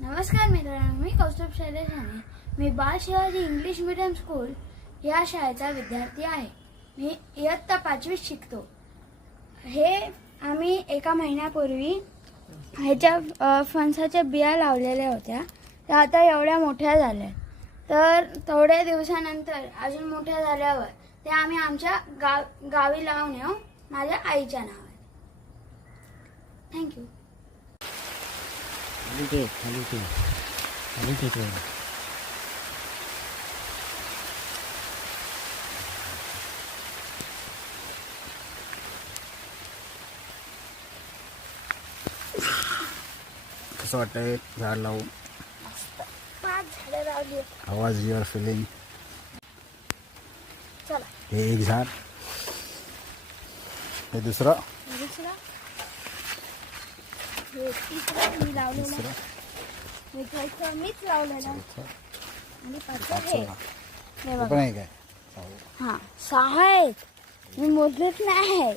नमस्कार मित्रांनो, मी कौस्तुभ शैलेश ठाणे. मी बाल शिवाजी इंग्लिश मीडियम स्कूल या शाळेचा विद्यार्थी आहे. मी इयत्ता 5वीत शिकतो. हे आम्ही एका महिन्यापूर्वी ह्याच्या फणसाच्या बिया लावलेल्या होत्या. त्या आता एवढ्या मोठ्या झाल्या. तर थोड्या दिवसानंतर अजून मोठ्या झाल्यावर ते आम्ही आमच्या गावी लावून येऊ माझ्या आईच्या नावाने. थँक्यू. कसं वाटतंय झाड लावून? 5 झाडं लावली. आवाज युअर फिलिंग. चला. हे एक झाड, हे दुसरं, हे तिसरं मी लावलेलं. तिसरं, हे चौथं मीच लावलेलं. आणि पाचवं हे. हे हे बघा. पण आहे काय? हा 6 आहेत. मी मोजलेच नाही.